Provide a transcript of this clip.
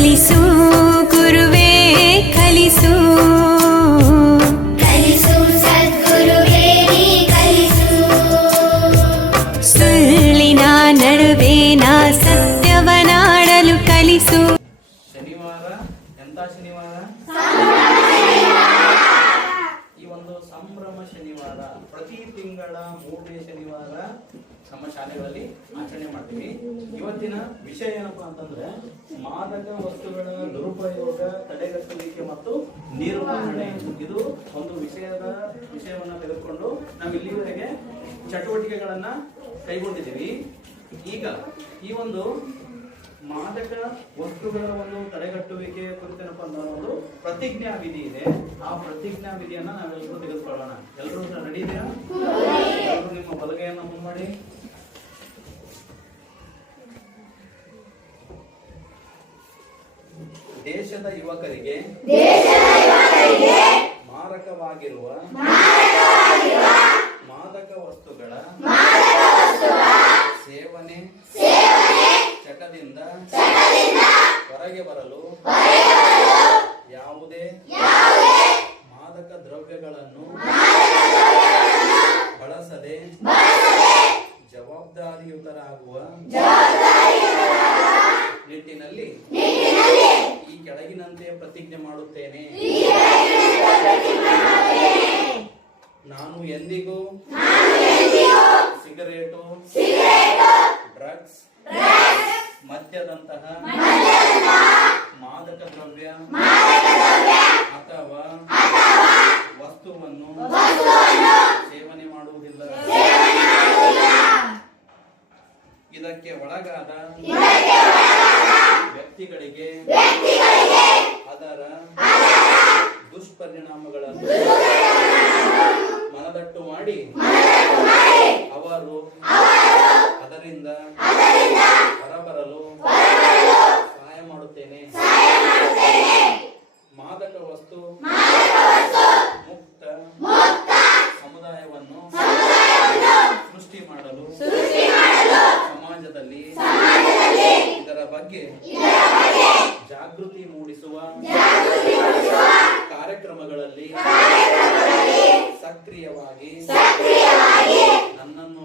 ಕಲಿಸು ಗುರುವೇ ಕಲಿಸು, ಕಲಿಸು ಸದ್ಗುರುವೇ ನೀ ಕಲಿಸು. ಸುಳ್ಳಿನ ನಡುವೇನ ಸತ್ಯವನಾಡಲು ಕಲಿಸು. ಶನಿವಾರ ಎಂತ ಶನಿವಾರ? ಈ ಒಂದು ಸಂಭ್ರಮ ಶನಿವಾರ ಪ್ರತಿ ತಿಂಗಳ 3ನೇ ಶನಿವಾರ ನಮ್ಮ ಶಾಲೆಗಳಲ್ಲಿ ಆಚರಣೆ ಮಾಡ್ತೀವಿ. ಇವತ್ತಿನ ವಿಷಯ ಏನಪ್ಪಾ ಅಂತಂದ್ರೆ ಮಾದಕ ವಸ್ತುಗಳ ದುರುಪಯೋಗ ತಡೆಗಟ್ಟುವಿಕೆ ಮತ್ತು ನಿರ್ವಹಣೆ. ಇದು ಒಂದು ವಿಷಯವನ್ನ ತೆಗೆದುಕೊಂಡು ನಾವು ಇಲ್ಲಿವರೆಗೆ ಚಟುವಟಿಕೆಗಳನ್ನ ಕೈಗೊಂಡಿದ್ದೀವಿ. ಈಗ ಈ ಒಂದು ಮಾದಕ ವಸ್ತುಗಳ ಒಂದು ತಡೆಗಟ್ಟುವಿಕೆ ಕುರಿತೇನಪ್ಪ ಅಂತ ಒಂದು ಪ್ರತಿಜ್ಞಾ ವಿಧಿ ಇದೆ. ಆ ಪ್ರತಿಜ್ಞಾ ವಿಧಿಯನ್ನ ನಾವೆಲ್ಲರೂ ತೆಗೆದುಕೊಳ್ಳೋಣ. ಎಲ್ಲರೂ ರೆಡಿ ಇದೆಯಾ? ಎಲ್ಲರೂ ನಿಮ್ಮ ಬಲಗೈಯನ್ನು ಮುಂದೆ ಮಾಡಿ. ದೇಶದ ಯುವಕರಿಗೆ ಮಾರಕವಾಗಿರುವ ಮಾದಕ ವಸ್ತುಗಳ ಸೇವನೆ ಚಟದಿಂದ ಹೊರಗೆ ಬರಲು ಯಾವುದೇ ಮಾದಕ ದ್ರವ್ಯಗಳನ್ನು ಬಳಸದೆ ಜವಾಬ್ದಾರಿಯುತರಾಗುವ ನಿಟ್ಟಿನಲ್ಲಿ ಈ ಕೆಳಗಿನಂತೆ ಪ್ರತಿಜ್ಞೆ ಮಾಡುತ್ತೇನೆ. ನಾನು ಎಂದಿಗೂ ಸಿಗರೇಟು, ಡ್ರಗ್ಸ್, ಮದ್ಯದಂತಹ ಮಾದಕ ದ್ರವ್ಯ ಅಥವಾ ವಸ್ತುವನ್ನು ಸೇವನೆ ಮಾಡುವುದಿಲ್ಲ. ಇದಕ್ಕೆ ಒಳಗಾದ ವ್ಯಕ್ತಿಗಳಿಗೆ ಅದರ ದುಷ್ಪರಿಣಾಮಗಳನ್ನು ಮನದಟ್ಟು ಮಾಡಿ ಅವರು ಅದರಿಂದ ಹೊರಬರಲು ಸಹಾಯ ಮಾಡುತ್ತೇನೆ. ಮಾದಕ ವಸ್ತು ಮುಕ್ತ ಸಮುದಾಯವನ್ನು ಸೃಷ್ಟಿ ಮಾಡಲು ಸಮಾಜದಲ್ಲಿ ಇದರ ಬಗ್ಗೆ ಜಾಗೃತಿ ಮೂಡಿಸುವ ಕಾರ್ಯಕ್ರಮಗಳಲ್ಲಿ ಸಕ್ರಿಯವಾಗಿ ನನ್ನನ್ನು